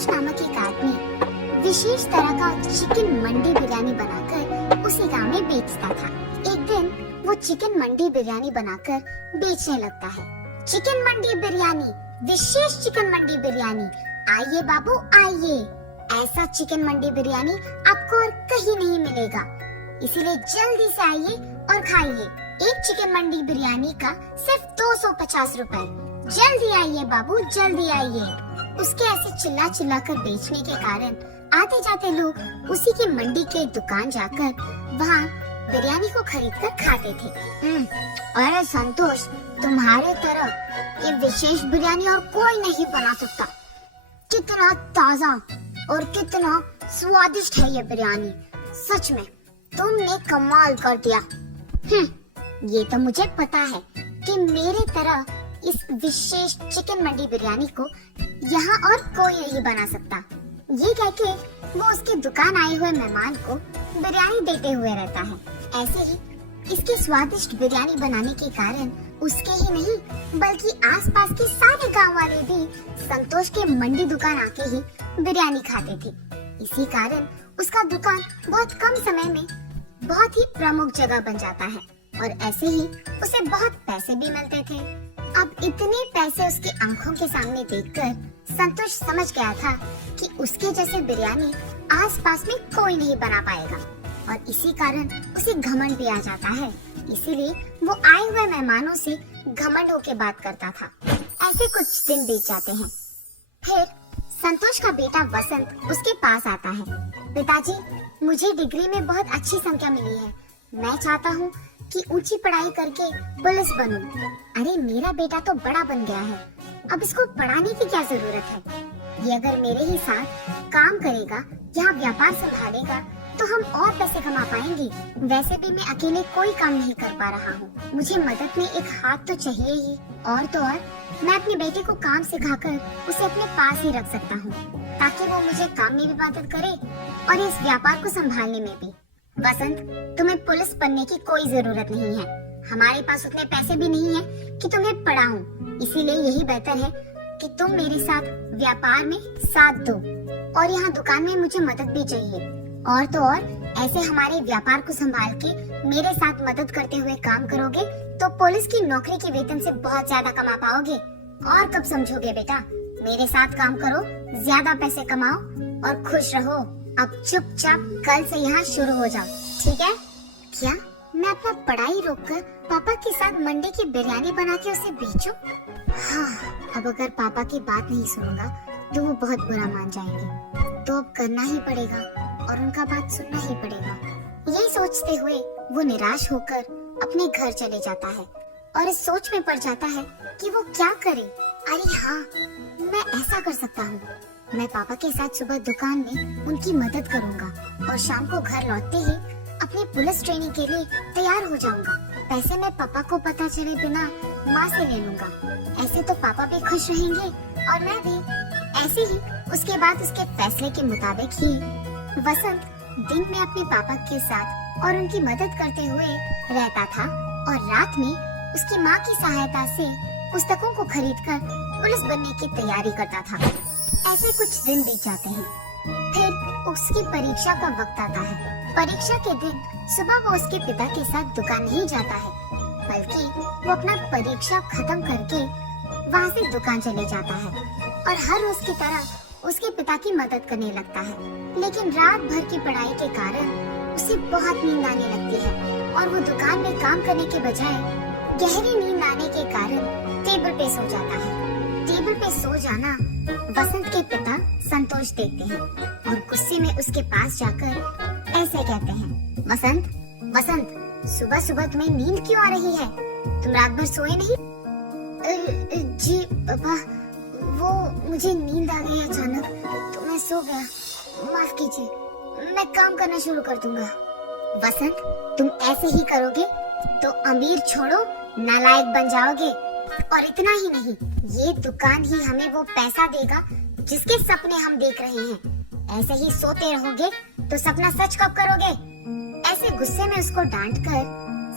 संतोष नामक एक आदमी विशेष तरह का चिकन मंडी बिरयानी बनाकर उसी गांव में बेचता था। एक दिन वो चिकन मंडी बिरयानी बनाकर बेचने लगता है। चिकन मंडी बिरयानी, विशेष चिकन मंडी बिरयानी, आइए बाबू आइए। ऐसा चिकन मंडी बिरयानी आपको और कहीं नहीं मिलेगा, इसीलिए जल्दी से आइए और खाइए। एक चिकन मंडी बिरयानी का सिर्फ 250 रुपए। जल्दी आइए बाबू, जल्दी आइए। उसके ऐसे चिल्ला चिल्ला कर बेचने के कारण आते जाते लोग उसी की मंडी के दुकान जाकर वहाँ बिरयानी को खरीद कर खाते थे। अरे संतोष, तुम्हारे तरह ये विशेष बिरयानी और कोई नहीं बना सकता। कितना ताजा और कितना स्वादिष्ट है ये बिरयानी। सच में तुमने कमाल कर दिया। ये तो मुझे पता है कि मेरे तरह इस विशेष चिकन मंडी बिरयानी को यहाँ और कोई नहीं बना सकता। ये कह के वो उसकी दुकान आए हुए मेहमान को बिरयानी देते हुए रहता है। ऐसे ही इसकी स्वादिष्ट बिरयानी बनाने के कारण उसके ही नहीं बल्कि आसपास के सारे गांव वाले भी संतोष के मंडी दुकान आके ही बिरयानी खाते थे। इसी कारण उसका दुकान बहुत कम समय में बहुत ही प्रमुख जगह बन जाता है और ऐसे ही उसे बहुत पैसे भी मिलते थे। अब इतने पैसे उसकी आंखों के सामने देखकर संतोष समझ गया था कि उसके जैसे बिरयानी आसपास में कोई नहीं बना पाएगा और इसी कारण उसे घमंड भी आ जाता है। इसीलिए वो आए हुए मेहमानों से घमंड होके बात करता था। ऐसे कुछ दिन बीत जाते हैं। फिर संतोष का बेटा वसंत उसके पास आता है। पिताजी, मुझे डिग्री में बहुत अच्छी संख्या मिली है। मैं चाहता हूँ कि ऊंची पढ़ाई करके पुलिस बनूं। अरे मेरा बेटा तो बड़ा बन गया है, अब इसको पढ़ाने की क्या जरूरत है। ये अगर मेरे ही साथ काम करेगा, यहाँ व्यापार संभालेगा तो हम और पैसे कमा पाएंगे। वैसे भी मैं अकेले कोई काम नहीं कर पा रहा हूँ, मुझे मदद में एक हाथ तो चाहिए ही। और तो और मैं अपने बेटे को काम सिखाकर उसे अपने पास ही रख सकता हूँ ताकि वो मुझे काम में भी मदद करे और इस व्यापार को संभालने में भी। वसंत, तुम्हें पुलिस बनने की कोई जरूरत नहीं है। हमारे पास उतने पैसे भी नहीं है कि तुम्हें पढ़ाऊं। इसीलिए यही बेहतर है कि तुम मेरे साथ व्यापार में साथ दो और यहाँ दुकान में मुझे मदद भी चाहिए। और तो और ऐसे हमारे व्यापार को संभाल के मेरे साथ मदद करते हुए काम करोगे तो पुलिस की नौकरी के वेतन से बहुत ज्यादा कमा पाओगे। और कब समझोगे बेटा, मेरे साथ काम करो, ज्यादा पैसे कमाओ और खुश रहो। अब चुपचाप कल से यहाँ शुरू हो जाओ, ठीक है? क्या मैं अपना पढ़ाई रोककर पापा के साथ मंडी की बिरयानी बना के उसे बेचूं? हाँ, अब अगर पापा की बात नहीं सुनूंगा तो वो बहुत बुरा मान जाएंगे। तो अब करना ही पड़ेगा और उनका बात सुनना ही पड़ेगा। यही सोचते हुए वो निराश होकर अपने घर चले जाता है और इस सोच में पड़ जाता है कि वो क्या करे। अरे हाँ, मैं ऐसा कर सकता हूँ। मैं पापा के साथ सुबह दुकान में उनकी मदद करूँगा और शाम को घर लौटते ही अपनी पुलिस ट्रेनिंग के लिए तैयार हो जाऊंगा। पैसे मैं पापा को पता चले बिना माँ से ले लूंगा। ऐसे तो पापा भी खुश रहेंगे और मैं भी। ऐसे ही उसके बाद उसके फैसले के मुताबिक ही वसंत दिन में अपने पापा के साथ और उनकी मदद करते हुए रहता था और रात में उसकी माँ की सहायता से पुस्तकों को खरीदकर पुलिस बनने की तैयारी करता था। ऐसे कुछ दिन बीत जाते हैं। फिर उसकी परीक्षा का वक्त आता है। परीक्षा के दिन सुबह वो उसके पिता के साथ दुकान नहीं जाता है बल्कि वो अपना परीक्षा खत्म करके वहाँ से दुकान चले जाता है और हर रोज की तरह उसके पिता की मदद करने लगता है। लेकिन रात भर की पढ़ाई के कारण उसे बहुत नींद आने लगती है और वो दुकान में काम करने के बजाय गहरी नींद आने के कारण टेबल पे सो जाता है। टेबल पे सो जाना वसंत के पिता संतोष देखते हैं और गुस्से में उसके पास जाकर ऐसे कहते हैं, वसंत, वसंत, सुबह सुबह तुम्हें नींद क्यों आ रही है? तुम रात भर सोए नहीं? जी पापा, वो मुझे नींद आ गई अचानक तो मैं सो गया। माफ कीजिए, मैं काम करना शुरू कर दूंगा। वसंत, तुम ऐसे ही करोगे तो अमीर छोड़ो नालायक बन जाओगे। और इतना ही नहीं, ये दुकान ही हमें वो पैसा देगा जिसके सपने हम देख रहे हैं। ऐसे ही सोते रहोगे तो सपना सच कब करोगे? ऐसे गुस्से में उसको डांट कर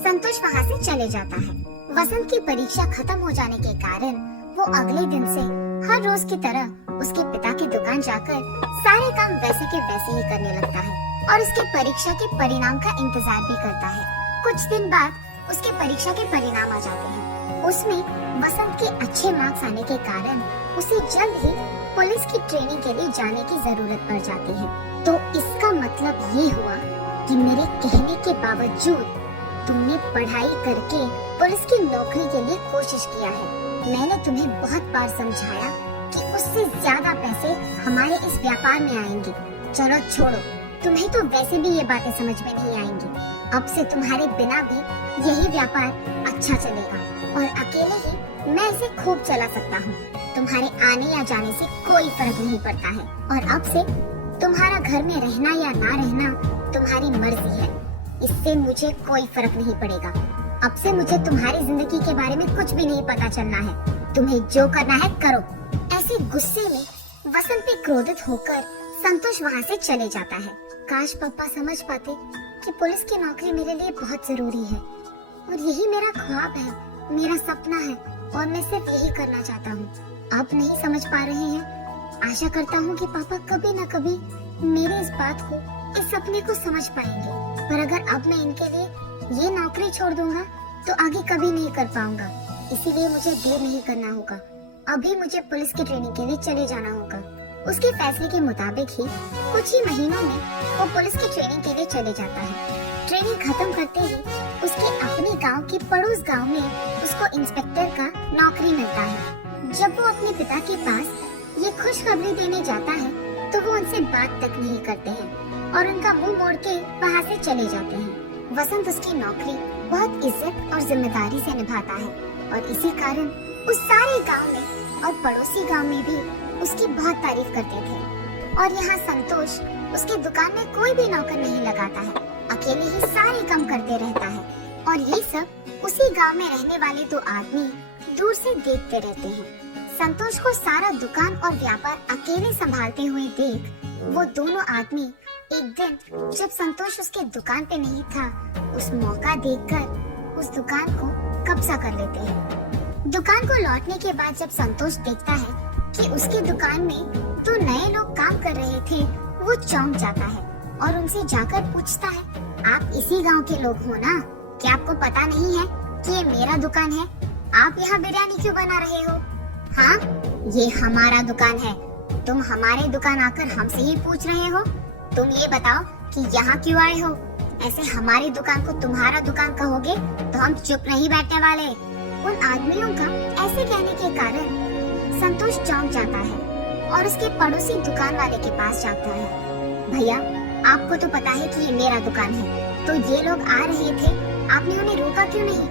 संतोष वहाँ से चले जाता है। वसंत की परीक्षा खत्म हो जाने के कारण वो अगले दिन से हर रोज की तरह उसके पिता की दुकान दुकान जाकर सारे काम वैसे के वैसे ही करने लगता है और उसके परीक्षा के परिणाम का इंतजार भी करता है। कुछ दिन बाद उसके परीक्षा के परिणाम आ जाते हैं। उसमें वसंत के अच्छे मार्क्स आने के कारण उसे जल्द ही पुलिस की ट्रेनिंग के लिए जाने की जरूरत पड़ जाती है। तो इसका मतलब ये हुआ कि मेरे कहने के बावजूद तुमने पढ़ाई करके पुलिस की नौकरी के लिए कोशिश किया है। मैंने तुम्हें बहुत बार समझाया कि उससे ज्यादा पैसे हमारे इस व्यापार में आएंगे। चलो छोड़ो, तुम्हें तो वैसे भी ये बातें समझ में नहीं आएंगी। अब से तुम्हारे बिना भी यही व्यापार अच्छा चलेगा और अकेले ही मैं इसे खूब चला सकता हूँ। तुम्हारे आने या जाने से कोई फर्क नहीं पड़ता है और अब से तुम्हारा घर में रहना या ना रहना तुम्हारी मर्जी है। इससे मुझे कोई फर्क नहीं पड़ेगा। अब से मुझे तुम्हारी जिंदगी के बारे में कुछ भी नहीं पता चलना है। तुम्हें जो करना है करो। ऐसे गुस्से में वसंत भी क्रोधित होकर संतोष वहाँ से चले जाता है। काश पापा समझ पाते कि पुलिस की नौकरी मेरे लिए बहुत जरूरी है और यही मेरा ख्वाब है, मेरा सपना है और मैं सिर्फ यही करना चाहता हूँ। आप नहीं समझ पा रहे हैं। आशा करता हूँ कि पापा कभी न कभी मेरे इस बात को, इस सपने को समझ पाएंगे। पर अगर अब मैं इनके लिए ये नौकरी छोड़ दूंगा तो आगे कभी नहीं कर पाऊंगा। इसीलिए मुझे देर नहीं करना होगा। अभी मुझे पुलिस की ट्रेनिंग के लिए चले जाना होगा। उसके फैसले के मुताबिक ही कुछ ही महीनों में वो पुलिस की ट्रेनिंग के लिए चले जाता है। ट्रेनिंग खत्म करते ही उसके अपने गांव के पड़ोस गांव में उसको इंस्पेक्टर का नौकरी मिलता है। जब वो अपने पिता के पास ये खुशखबरी देने जाता है तो वो उनसे बात तक नहीं करते हैं और उनका मुंह मोड़ के वहाँ से चले जाते हैं। वसंत उसकी नौकरी बहुत इज्जत और जिम्मेदारी से निभाता है और इसी कारण उस सारे गांव में और पड़ोसी गांव में भी उसकी बहुत तारीफ करते थे। और यहाँ संतोष उसकी दुकान में कोई भी नौकर नहीं लगाता है, अकेले ही सारे काम करते रहता है। और ये सब उसी गांव में रहने वाले दो आदमी दूर से देखते रहते हैं। संतोष को सारा दुकान और व्यापार अकेले संभालते हुए देख वो दोनों आदमी एक दिन जब संतोष उसके दुकान पे नहीं था, उस मौका देखकर उस दुकान को कब्जा कर लेते हैं। दुकान को लौटने के बाद जब संतोष देखता है कि उसकी दुकान में जो नए लोग काम कर रहे थे, वो चौंक जाता है और उनसे जाकर पूछता है, आप इसी गांव के लोग हो ना? क्या आपको पता नहीं है कि ये मेरा दुकान है? आप यहाँ बिरयानी क्यों बना रहे हो? हाँ, ये हमारा दुकान है। तुम हमारे दुकान आकर हमसे ही पूछ रहे हो? तुम ये बताओ कि यहाँ क्यों आए हो? ऐसे हमारी दुकान को तुम्हारा दुकान कहोगे तो हम चुप नहीं बैठने वाले। उन आदमियों का ऐसे कहने के कारण संतोष चौंक जाता है और उसके पड़ोसी दुकान वाले के पास जाता है। भैया, आपको तो पता है कि ये मेरा दुकान है, तो ये लोग आ रहे थे, आपने उन्हें रोका क्यों नहीं?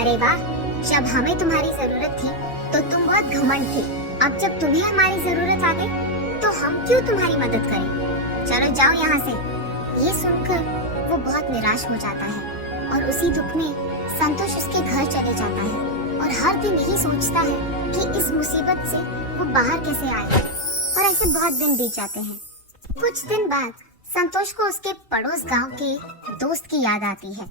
अरे वाह, जब हमें तुम्हारी जरूरत थी तो तुम बहुत घमंड थे। अब जब तुम्हें हमारी जरूरत आ गई तो हम क्यों तुम्हारी मदद करें? चलो जाओ यहाँ से। ये सुनकर वो बहुत निराश हो जाता है और उसी दुख में संतोष उसके घर चले जाता है और हर दिन यही सोचता है कि इस मुसीबत से वो बाहर कैसे आए। और ऐसे बहुत दिन बीत जाते हैं। कुछ दिन बाद संतोष को उसके पड़ोस गांव के दोस्त की याद आती है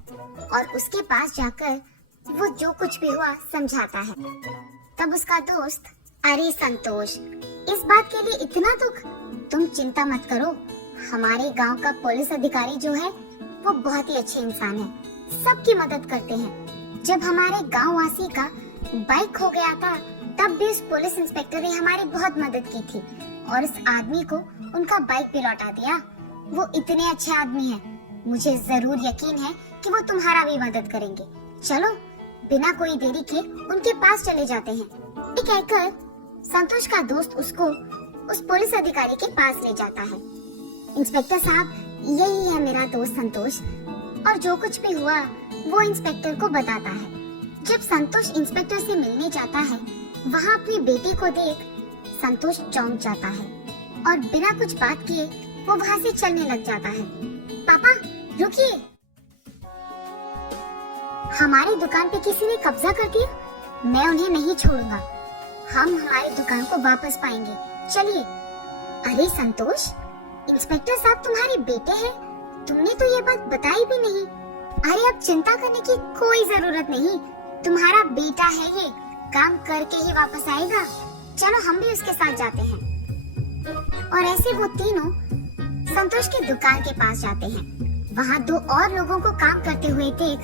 और उसके पास जाकर वो जो कुछ भी हुआ समझाता है। तब उसका दोस्त, अरे संतोष, इस बात के लिए इतना दुख? तुम चिंता मत करो, हमारे गांव का पुलिस अधिकारी जो है वो बहुत ही अच्छे इंसान है, सबकी मदद करते हैं। जब हमारे गांव वासी का बाइक खो गया था तब भी उस पुलिस इंस्पेक्टर ने हमारी बहुत मदद की थी और उस आदमी को उनका बाइक पे लौटा दिया। वो इतने अच्छे आदमी हैं, मुझे जरूर यकीन है कि वो तुम्हारा भी मदद करेंगे। चलो बिना कोई देरी के उनके पास चले जाते हैं। ये कहकर संतोष का दोस्त उसको उस पुलिस अधिकारी के पास ले जाता है। इंस्पेक्टर साहब, यही है मेरा दोस्त संतोष, और जो कुछ भी हुआ वो इंस्पेक्टर को बताता है। जब संतोष इंस्पेक्टर से मिलने जाता है, वहाँ अपनी बेटी को देख संतोष चौंक जाता है और बिना कुछ बात किए वो वहाँ से चलने लग जाता है। पापा रुकिए, हमारी दुकान पे किसी ने कब्जा कर दिया, मैं उन्हें नहीं छोड़ूंगा। हम हमारी दुकान को वापस पाएंगे, चलिए। अरे संतोष, इंस्पेक्टर साहब तुम्हारे बेटे हैं, तुमने तो ये बात बताई भी नहीं। अरे अब चिंता करने की कोई जरूरत नहीं, तुम्हारा बेटा है, ये काम करके ही वापस आएगा। चलो हम भी उसके साथ जाते हैं। और ऐसे वो तीनों संतोष की दुकान के पास जाते हैं। वहाँ दो और लोगों को काम करते हुए देख,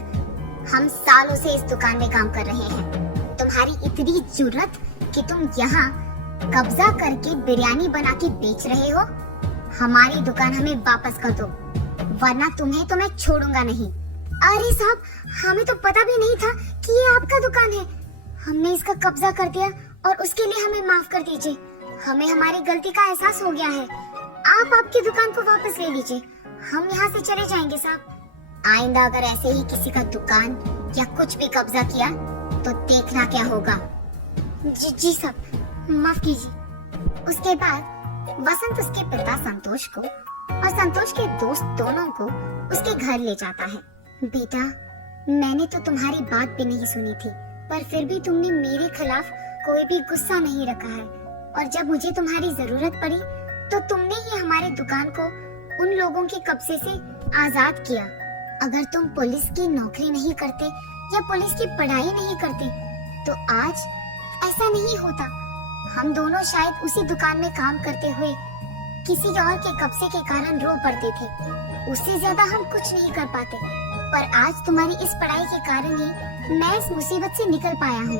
हम सालों से इस दुकान में काम कर रहे हैं। तुम्हारी इतनी जुर्रत कि तुम यहाँ कब्जा करके बिरयानी बना के बेच रहे हो? हमारी दुकान हमें वापस कर दो, वरना तुम्हें तो मैं छोड़ूंगा नहीं। अरे साहब, हमें तो पता भी नहीं था कि ये आपका दुकान है। हमने इसका कब्जा कर दिया और उसके लिए हमें माफ कर दीजिए। हमें हमारी गलती का एहसास हो गया है। आप आपकी दुकान को वापस ले लीजिए। हम यहाँ से चले जाएंगे साहब। आइंदा अगर ऐसे ही किसी का दुकान या कुछ भी कब्जा किया तो देखना क्या होगा। जी साहब, माफ कीजिए। उसके बाद वसंत उसके पिता संतोष को और संतोष के दोस्त दोनों को उसके घर ले जाता है। बेटा, मैंने तो तुम्हारी बात भी नहीं सुनी थी, पर फिर भी तुमने मेरे खिलाफ कोई भी गुस्सा नहीं रखा है, और जब मुझे तुम्हारी जरूरत पड़ी तो तुमने ही हमारे दुकान को उन लोगों के कब्जे से आजाद किया। अगर तुम पुलिस की नौकरी नहीं करते या पुलिस की पढ़ाई नहीं करते तो आज ऐसा नहीं होता। हम दोनों शायद उसी दुकान में काम करते हुए किसी और के कब्जे के कारण रो पड़ते थे। उससे ज्यादा हम कुछ नहीं कर पाते, पर आज तुम्हारी इस पढ़ाई के कारण ही मैं इस मुसीबत से निकल पाया हूँ।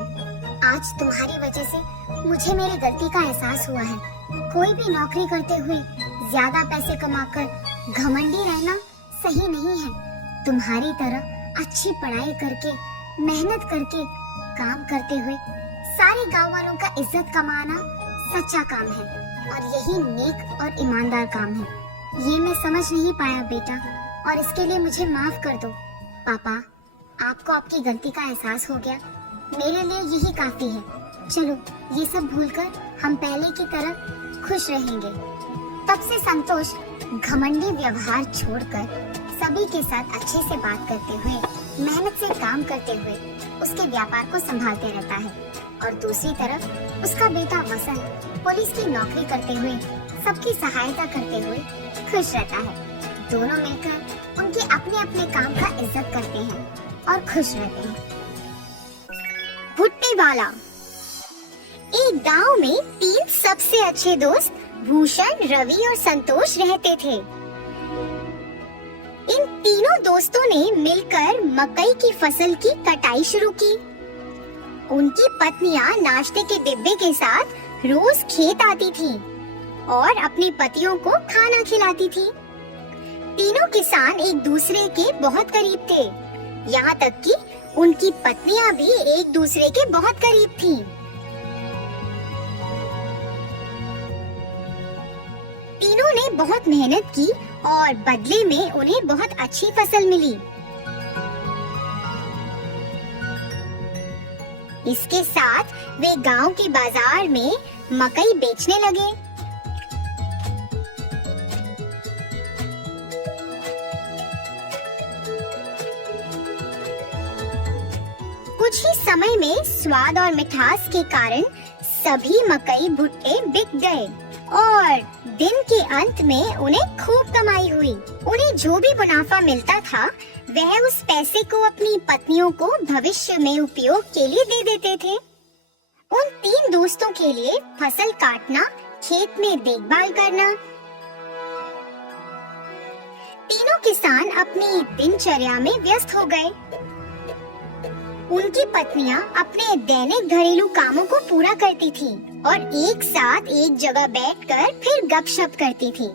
आज तुम्हारी वजह से मुझे मेरी गलती का एहसास हुआ है। कोई भी नौकरी करते हुए ज्यादा पैसे कमाकर घमंडी रहना सही नहीं है। तुम्हारी तरह अच्छी पढ़ाई करके, मेहनत करके काम करते हुए सारे गांव वालों का इज्जत कमाना सच्चा काम है, और यही नेक और ईमानदार काम है। ये मैं समझ नहीं पाया बेटा, और इसके लिए मुझे माफ कर दो। पापा, आपको आपकी गलती का एहसास हो गया, मेरे लिए यही काफी है। चलो, ये सब भूलकर हम पहले की तरह खुश रहेंगे। तब से संतोष घमंडी व्यवहार छोड़कर सभी के साथ अच्छे से बात करते हुए, मेहनत से काम करते हुए उसके व्यापार को संभालते रहता है, और दूसरी तरफ उसका बेटा वसंत पुलिस की नौकरी करते हुए सबकी सहायता करते हुए खुश रहता है। दोनों मिलकर उनके अपने अपने काम का इज्जत करते हैं और खुश रहते हैं। भुट्टे वाला। एक गांव में 3 सबसे अच्छे दोस्त भूषण, रवि और संतोष रहते थे। इन तीनों दोस्तों ने मिलकर मकई की फसल की कटाई शुरू की। उनकी पत्नियां नाश्ते के डिब्बे के साथ रोज खेत आती थीं और अपने पतियों को खाना खिलाती थीं। तीनों किसान एक दूसरे के बहुत करीब थे, यहाँ तक कि उनकी पत्नियां भी एक दूसरे के बहुत करीब थीं। तीनों ने बहुत मेहनत की और बदले में उन्हें बहुत अच्छी फसल मिली। इसके साथ वे गांव के बाजार में मकई बेचने लगे। कुछ ही समय में स्वाद और मिठास के कारण सभी मकई भुट्टे बिक गए और दिन के अंत में उन्हें खूब कमाई हुई। उन्हें जो भी मुनाफा मिलता था वह उस पैसे को अपनी पत्नियों को भविष्य में उपयोग के लिए दे देते थे। उन 3 दोस्तों के लिए फसल काटना, खेत में देखभाल करना। तीनों किसान अपनी दिनचर्या में व्यस्त हो गए। उनकी पत्नियां अपने दैनिक घरेलू कामों को पूरा करती थीं और एक साथ एक जगह बैठकर फिर गपशप करती थीं।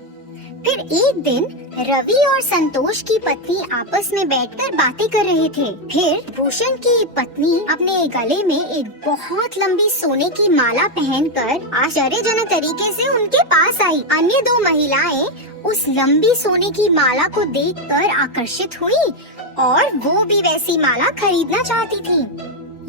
फिर एक दिन रवि और संतोष की पत्नी आपस में बैठकर बातें कर रहे थे। फिर भूषण की पत्नी अपने गले में एक बहुत लंबी सोने की माला पहनकर आश्चर्यजनक तरीके से उनके पास आई। अन्य 2 महिलाएं उस लंबी सोने की माला को देखकर आकर्षित हुई और वो भी वैसी माला खरीदना चाहती थी।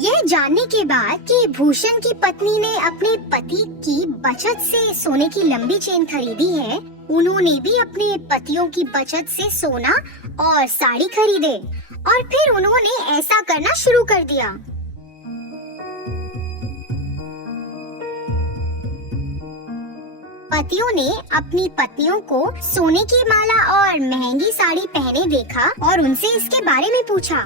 यह जानने के बाद कि भूषण की पत्नी ने अपने पति की बचत से सोने की लंबी चेन खरीदी है, उन्होंने भी अपने पतियों की बचत से सोना और साड़ी खरीदे और फिर उन्होंने ऐसा करना शुरू कर दिया। पतियों ने अपनी पत्नियों को सोने की माला और महंगी साड़ी पहने देखा और उनसे इसके बारे में पूछा।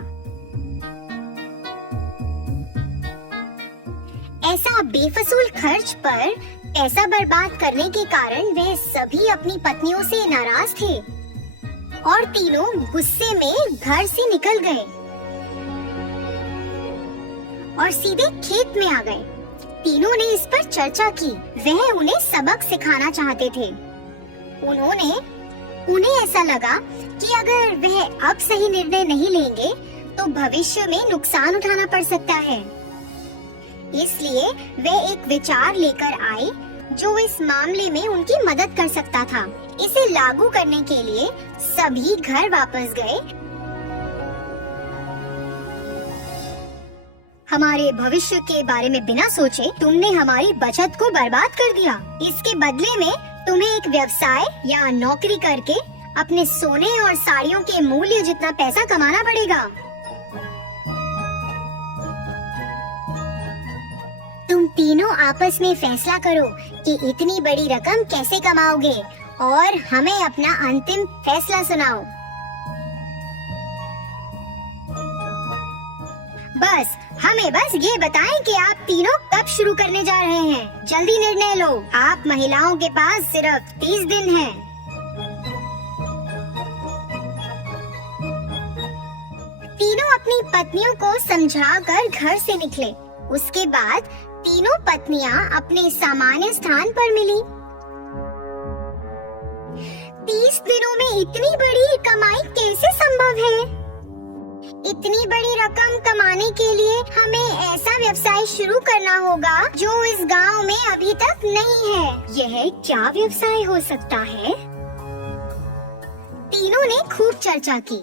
ऐसा बेफजूल खर्च पर पैसा बर्बाद करने के कारण वे सभी अपनी पत्नियों से नाराज थे और तीनों गुस्से में घर से निकल गए और सीधे खेत में आ गए। तीनों ने इस पर चर्चा की। वह उन्हें सबक सिखाना चाहते थे। उन्हें ऐसा लगा कि अगर वह अब सही निर्णय नहीं लेंगे तो भविष्य में नुकसान उठाना पड़ सकता है। इसलिए वे एक विचार लेकर आए जो इस मामले में उनकी मदद कर सकता था। इसे लागू करने के लिए सभी घर वापस गए। हमारे भविष्य के बारे में बिना सोचे तुमने हमारी बचत को बर्बाद कर दिया। इसके बदले में तुम्हें एक व्यवसाय या नौकरी करके अपने सोने और साड़ियों के मूल्य जितना पैसा कमाना पड़ेगा। तुम तीनों आपस में फैसला करो कि इतनी बड़ी रकम कैसे कमाओगे और हमें अपना अंतिम फैसला सुनाओ। हमें बस ये बताएं कि आप तीनों कब शुरू करने जा रहे हैं। जल्दी निर्णय लो। आप महिलाओं के पास सिर्फ 30 दिन हैं। तीनों अपनी पत्नियों को समझाकर घर से निकले। उसके बाद तीनों पत्नियां अपने सामान्य स्थान पर मिली। 30 दिनों में इतनी बड़ी कमाई कैसे संभव है? इतनी बड़ी रकम कमाने के लिए हमें ऐसा व्यवसाय शुरू करना होगा जो इस गांव में अभी तक नहीं है। यह क्या व्यवसाय हो सकता है? तीनों ने खूब चर्चा की।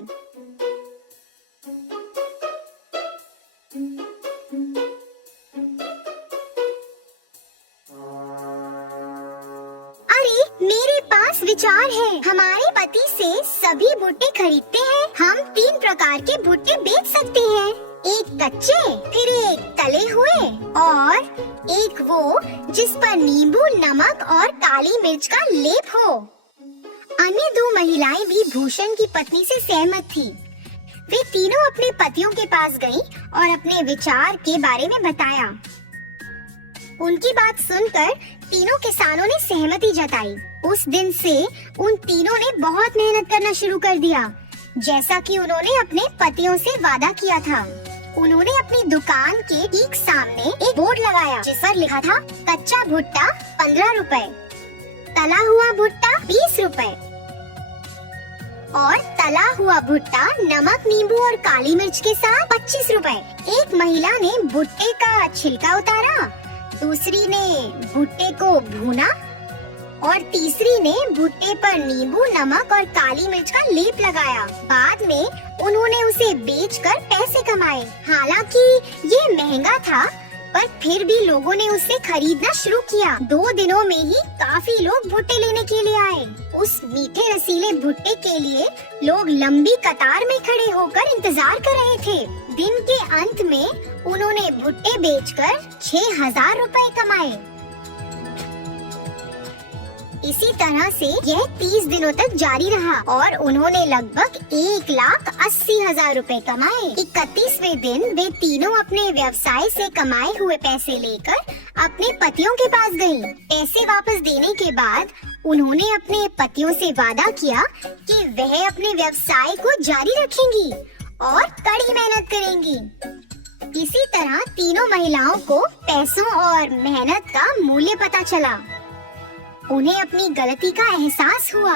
मेरे पास विचार है। हमारे पति से सभी भुट्टे खरीदते हैं। हम 3 प्रकार के भुट्टे बेच सकते हैं। एक कच्चे, फिर एक तले हुए और एक वो जिस पर नींबू, नमक और काली मिर्च का लेप हो। अन्य 2 महिलाएं भी भूषण की पत्नी से सहमत थी। वे तीनों अपने पतियों के पास गईं और अपने विचार के बारे में बताया। उनकी बात सुनकर तीनों किसानों ने सहमति जताई। उस दिन से उन तीनों ने बहुत मेहनत करना शुरू कर दिया, जैसा कि उन्होंने अपने पतियों से वादा किया था। उन्होंने अपनी दुकान के ठीक सामने एक बोर्ड लगाया जिस पर लिखा था कच्चा भुट्टा 15 रुपए, तला हुआ भुट्टा 20 रुपए और तला हुआ भुट्टा नमक, नींबू और काली मिर्च के साथ 25 रुपए। एक महिला ने भुट्टे का छिलका उतारा, दूसरी ने भुट्टे को भूना और तीसरी ने भुट्टे पर नींबू, नमक और काली मिर्च का लेप लगाया। बाद में उन्होंने उसे बेचकर पैसे कमाए। हालांकि ये महंगा था, पर फिर भी लोगों ने उसे खरीदना शुरू किया। 2 दिनों में ही काफी लोग भुट्टे लेने के लिए आए। उस मीठे रसीले भुट्टे के लिए लोग लंबी कतार में खड़े होकर इंतजार कर रहे थे। दिन के अंत में उन्होंने भुट्टे बेचकर 6000 रुपए कमाए। इसी तरह से यह 30 दिनों तक जारी रहा और उन्होंने लगभग 1,80,000 रुपए कमाए। 31वें दिन वे तीनों अपने व्यवसाय से कमाए हुए पैसे लेकर अपने पतियों के पास गईं। पैसे वापस देने के बाद उन्होंने अपने पतियों से वादा किया कि वह अपने व्यवसाय को जारी रखेंगी और कड़ी मेहनत करेंगी। इसी तरह तीनों महिलाओं को पैसों और मेहनत का मूल्य पता चला। उन्हें अपनी गलती का एहसास हुआ।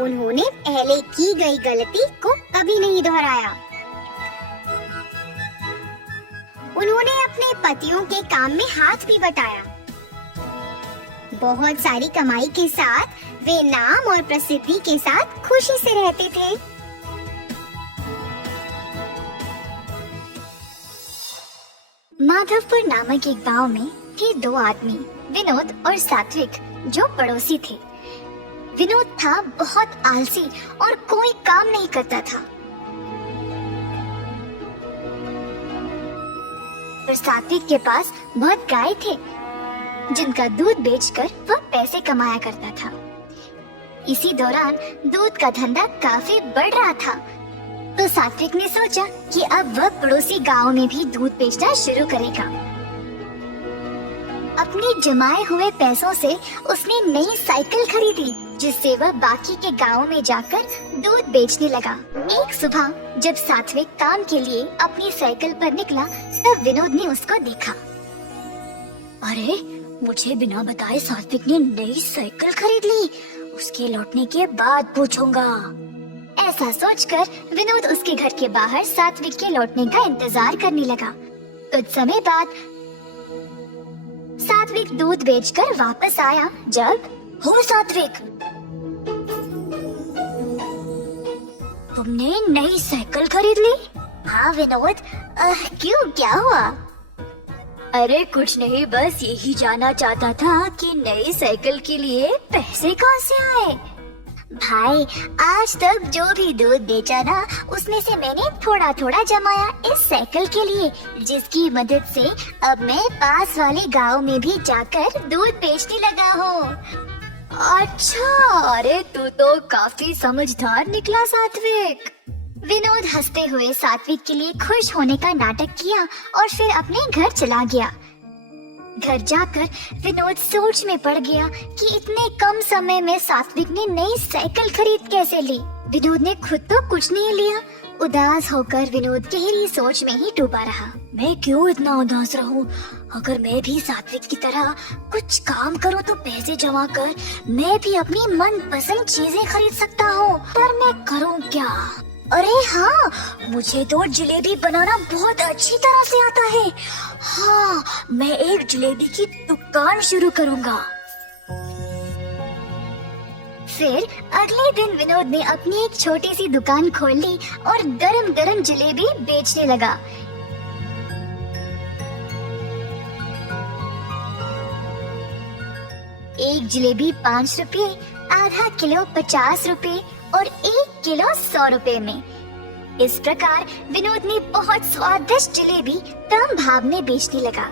उन्होंने पहले की गई गलती को कभी नहीं दोहराया। उन्होंने अपने पतियों के काम में हाथ भी बटाया। बहुत सारी कमाई के साथ वे नाम और प्रसिद्धि के साथ खुशी से रहते थे। माधवपुर नामक एक गांव में थे 2 आदमी, विनोद और सात्विक, जो पड़ोसी थे। विनोद था बहुत आलसी और कोई काम नहीं करता था। और सात्विक के पास बहुत गाय थे, जिनका दूध बेचकर वह पैसे कमाया करता था। इसी दौरान दूध का धंधा काफी बढ़ रहा था, तो सात्विक ने सोचा कि अब वह पड़ोसी गांव में भी दूध बेचना शुरू करेगा। अपने जमाए हुए पैसों से उसने नई साइकिल खरीदी, जिससे वह बाकी के गाँव में जाकर दूध बेचने लगा। एक सुबह जब सात्विक काम के लिए अपनी साइकिल पर निकला, तब विनोद ने उसको देखा। अरे, मुझे बिना बताए सात्विक ने नई साइकिल खरीद ली। उसके लौटने के बाद पूछूंगा। ऐसा सोचकर विनोद उसके घर के बाहर सात्विक के लौटने का इंतजार करने लगा। कुछ समय बाद सात्विक दूध बेचकर वापस आया। जब हो सात्विक, तुमने नई साइकिल खरीद ली? हाँ विनोद, क्यों, क्या हुआ? अरे कुछ नहीं, बस यही जानना चाहता था कि नई साइकिल के लिए पैसे कहाँ से आए? भाई, आज तक जो भी दूध बेचा ना, उसमें से मैंने थोड़ा थोड़ा जमाया इस साइकिल के लिए, जिसकी मदद से अब मैं पास वाले गांव में भी जाकर दूध बेचने लगा हूँ। अच्छा, अरे तू तो काफी समझदार निकला सात्विक। विनोद हंसते हुए सात्विक के लिए खुश होने का नाटक किया और फिर अपने घर चला गया। घर जाकर विनोद सोच में पड़ गया कि इतने कम समय में सात्विक ने नई साइकिल खरीद कैसे ली। विनोद ने खुद तो कुछ नहीं लिया। उदास होकर विनोद गहरी सोच में ही डूबा रहा। मैं क्यों इतना उदास रहूं? अगर मैं भी सात्विक की तरह कुछ काम करूं तो पैसे जमा कर मैं भी अपनी मनपसंद चीजें खरीद सकता हूं। पर मैं करूं क्या? अरे हाँ, मुझे तो जलेबी बनाना बहुत अच्छी तरह से आता है। हाँ, मैं एक जलेबी की दुकान शुरू करूंगा। फिर अगले दिन विनोद ने अपनी एक छोटी सी दुकान खोल ली और गरम गरम जलेबी बेचने लगा। एक जलेबी 5 रुपए, आधा किलो 50 रुपए और 1 किलो 100 रुपए में। इस प्रकार विनोद ने बहुत स्वादिष्ट जलेबी कम भाव में बेचने लगा।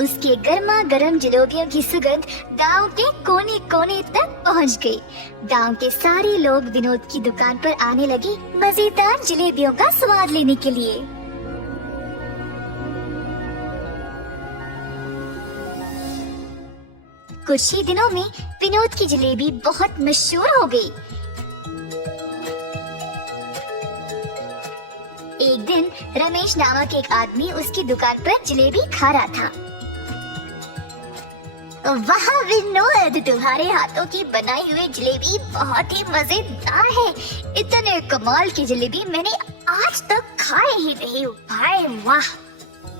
उसके गर्मा गर्म जलेबियों की सुगंध गांव के कोने कोने तक पहुंच गई। गांव के सारे लोग विनोद की दुकान पर आने लगे मजेदार जलेबियों का स्वाद लेने के लिए। कुछ ही दिनों में विनोद की जलेबी बहुत मशहूर हो गई। एक दिन रमेश नामक एक आदमी उसकी दुकान पर जलेबी खा रहा था। वाह विनोद, तुम्हारे हाथों की बनाई हुई जलेबी बहुत ही मजेदार है। इतने कमाल की जलेबी मैंने आज तक खाए ही नहीं। भाई वाह।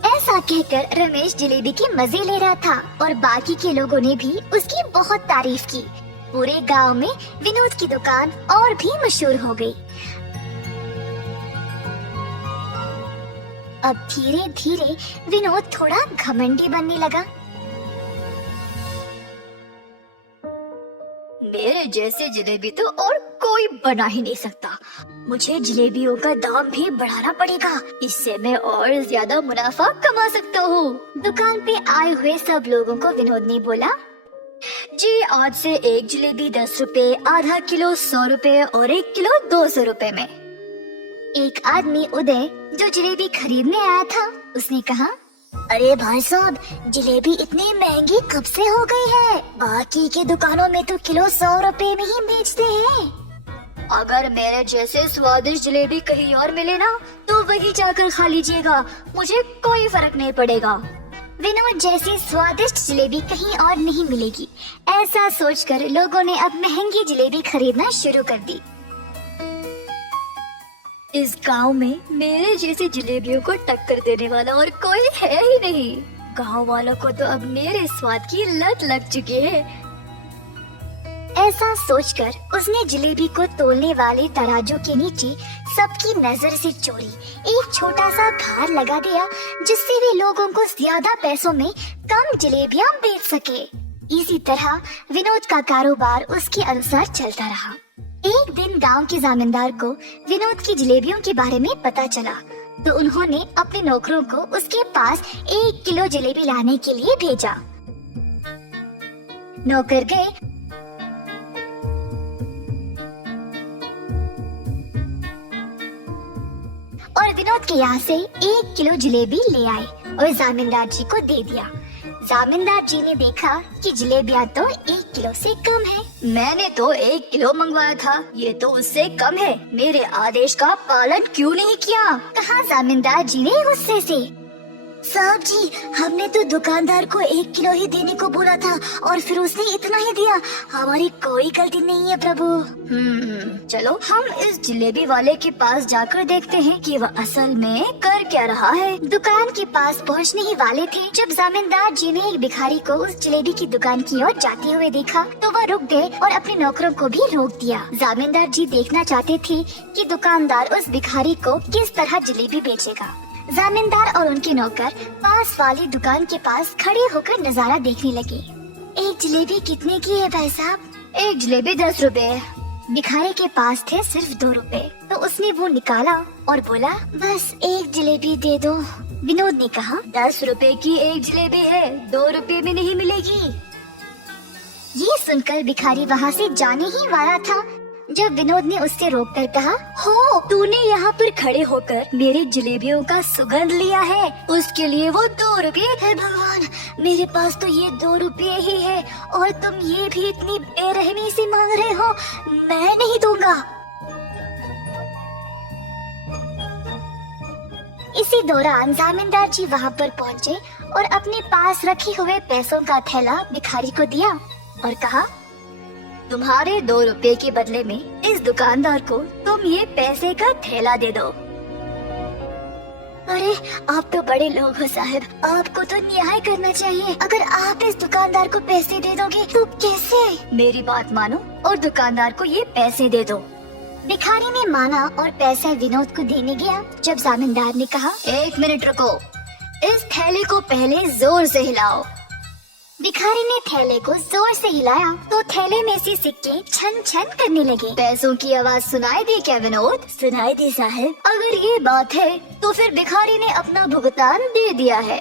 ऐसा कहकर रमेश जलेबी के मजे ले रहा था और बाकी के लोगों ने भी उसकी बहुत तारीफ की। पूरे गांव में विनोद की दुकान और भी मशहूर हो गई। अब धीरे धीरे विनोद थोड़ा घमंडी बनने लगा। मेरे जैसे जलेबी तो और कोई बना ही नहीं सकता। मुझे जलेबियों का दाम भी बढ़ाना पड़ेगा, इससे मैं और ज्यादा मुनाफा कमा सकता हूँ। दुकान पे आए हुए सब लोगों को विनोद ने बोला, जी आज से एक जलेबी 10 रुपए, आधा किलो 100 रुपए और 1 किलो 200 रुपए में। एक आदमी उदय जो जलेबी खरीदने आया था, उसने कहा, अरे भाई साहब, जलेबी इतनी महंगी कब से हो गई है? बाकी के दुकानों में तो किलो 100 रुपए में ही बेचते हैं। अगर मेरे जैसे स्वादिष्ट जलेबी कहीं और मिले ना, तो वही जाकर खा लीजिएगा, मुझे कोई फर्क नहीं पड़ेगा। विनोद जैसी स्वादिष्ट जलेबी कहीं और नहीं मिलेगी, ऐसा सोचकर लोगों ने अब महंगी जलेबी खरीदना शुरू कर दी। इस गांव में मेरे जैसे जलेबियों को टक्कर देने वाला और कोई है ही नहीं। गांव वालों को तो अब मेरे स्वाद की लत लग चुकी है। ऐसा सोचकर उसने जलेबी को तोलने वाले तराजू के नीचे सबकी नजर से चोरी एक छोटा सा भार लगा दिया, जिससे वे लोगों को ज्यादा पैसों में कम जलेबियां बेच सके। इसी तरह विनोद का कारोबार उसके अनुसार चलता रहा। एक दिन गांव के जमींदार को विनोद की जलेबियों के बारे में पता चला, तो उन्होंने अपने नौकरों को उसके पास 1 किलो जलेबी लाने के लिए भेजा। नौकर गए और विनोद के यहाँ से 1 किलो जलेबी ले आए और जामींदार जी को दे दिया। जामींदार जी ने देखा कि जलेबियाँ तो 1 किलो से कम है। मैंने तो 1 किलो मंगवाया था, ये तो उससे कम है। मेरे आदेश का पालन क्यों नहीं किया? कहा जामींदार जी ने गुस्से से। साहब जी, हमने तो दुकानदार को 1 किलो ही देने को बोला था और फिर उसने इतना ही दिया। हमारी कोई गलती नहीं है प्रभु। चलो हम इस जलेबी वाले के पास जाकर देखते हैं कि वह असल में कर क्या रहा है। दुकान के पास पहुंचने ही वाले थे जब जामींदार जी ने एक भिखारी को उस जलेबी की दुकान की ओर जाते हुए देखा तो वह रुक गए और अपने नौकरों को भी रोक दिया। जामींदार जी देखना चाहते थे कि दुकानदार उस भिखारी को किस तरह जलेबी बेचेगा। जामींदार और उनके नौकर पास वाली दुकान के पास खड़े होकर नजारा देखने लगे। एक जलेबी कितने की है भाई साहब? एक जलेबी 10 रुपए। भिखारी के पास थे सिर्फ 2 रुपए, तो उसने वो निकाला और बोला, बस एक जलेबी दे दो। विनोद ने कहा, 10 रुपए की एक जलेबी है, 2 रुपए में नहीं मिलेगी। ये सुनकर भिखारी वहाँ से जाने ही वाला था जब विनोद ने उससे रोककर कहा, हो तूने यहाँ पर खड़े होकर मेरी जलेबियों का सुगंध लिया है, उसके लिए वो 2 रुपए है। भगवान, मेरे पास तो ये 2 रुपए ही है और तुम ये भी इतनी बेरहमी से मांग रहे हो, मैं नहीं दूंगा। इसी दौरान जामींदार जी वहाँ पर पहुँचे और अपने पास रखे हुए पैसों का थैला भिखारी को दिया और कहा, तुम्हारे 2 रुपए के बदले में इस दुकानदार को तुम ये पैसे का थैला दे दो। अरे आप तो बड़े लोग हो साहब, आपको तो न्याय करना चाहिए। अगर आप इस दुकानदार को पैसे दे दोगे तो कैसे? मेरी बात मानो और दुकानदार को ये पैसे दे दो। भिखारी ने माना और पैसा विनोद को देने गया जब जामींदार ने कहा, 1 मिनट रुको, इस थैले को पहले जोर से हिलाओ। भिखारी ने थैले को जोर से हिलाया तो थैले में से सिक्के छन छन करने लगे। पैसों की आवाज सुनाई दी क्या विनोद? सुनाई दी साहब। अगर ये बात है तो फिर भिखारी ने अपना भुगतान दे दिया है।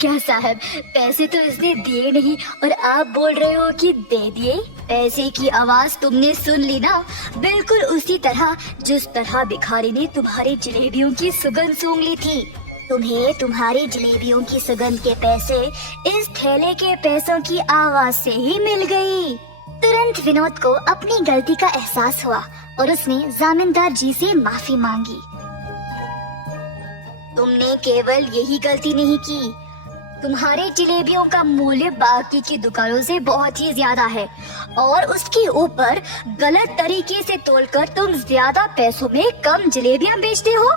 क्या साहब, पैसे तो इसने दिए नहीं और आप बोल रहे हो कि दे दिए? पैसे की आवाज तुमने सुन ली ना, बिल्कुल उसी तरह जिस तरह भिखारी ने तुम्हारी जलेबियों की सुगंध सूंघ ली थी। तुम्हें तुम्हारी जलेबियों की सुगंध के पैसे इस थैले के पैसों की आवाज से ही मिल गई। तुरंत विनोद को अपनी गलती का एहसास हुआ और उसने जामींदार जी से माफी मांगी। तुमने केवल यही गलती नहीं की, तुम्हारे जलेबियों का मूल्य बाकी की दुकानों से बहुत ही ज्यादा है और उसके ऊपर गलत तरीके से तोलकर तुम ज्यादा पैसों में कम जलेबियां बेचते हो।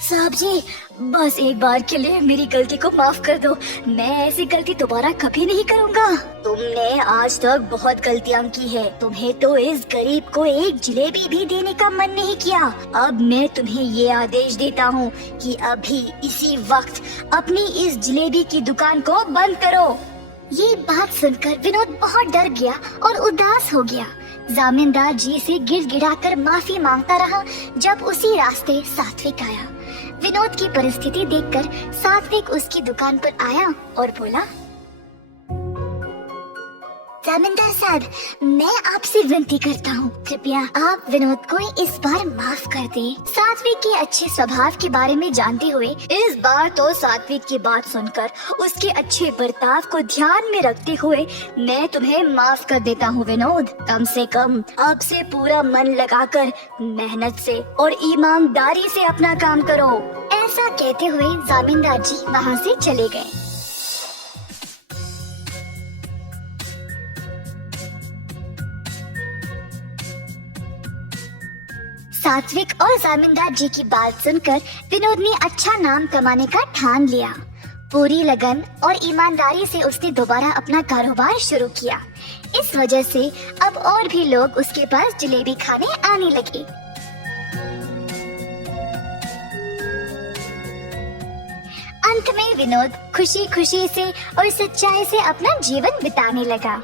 साहब जी, बस एक बार के लिए मेरी गलती को माफ कर दो, मैं ऐसी गलती दोबारा कभी नहीं करूँगा। तुमने आज तक बहुत गलतियाँ की है, तुम्हें तो इस गरीब को एक जलेबी भी देने का मन नहीं किया। अब मैं तुम्हें ये आदेश देता हूँ कि अभी इसी वक्त अपनी इस जलेबी की दुकान को बंद करो। ये बात सुनकर विनोद बहुत डर गया और उदास हो गया। जामींदार जी से गिड़गिड़ाकर माफी मांगता रहा जब उसी रास्ते सात्विक आया। विनोद की परिस्थिति देखकर सात्विक उसकी दुकान पर आया और बोला, जामींदार साहब, मैं आपसे विनती करता हूँ, कृपया आप विनोद को इस बार माफ कर दें। सात्विक के अच्छे स्वभाव के बारे में जानते हुए इस बार तो सात्विक की बात सुनकर उसके अच्छे बर्ताव को ध्यान में रखते हुए मैं तुम्हें माफ कर देता हूँ विनोद। कम से कम अब से पूरा मन लगाकर मेहनत से और ईमानदारी से अपना काम करो। ऐसा कहते हुए जामींदार जी वहाँ से चले गए। सात्विक और जामींदार जी की बात सुनकर विनोद ने अच्छा नाम कमाने का ठान लिया। पूरी लगन और ईमानदारी से उसने दोबारा अपना कारोबार शुरू किया। इस वजह से अब और भी लोग उसके पास जलेबी खाने आने लगे। अंत में विनोद खुशी खुशी से और सच्चाई से अपना जीवन बिताने लगा।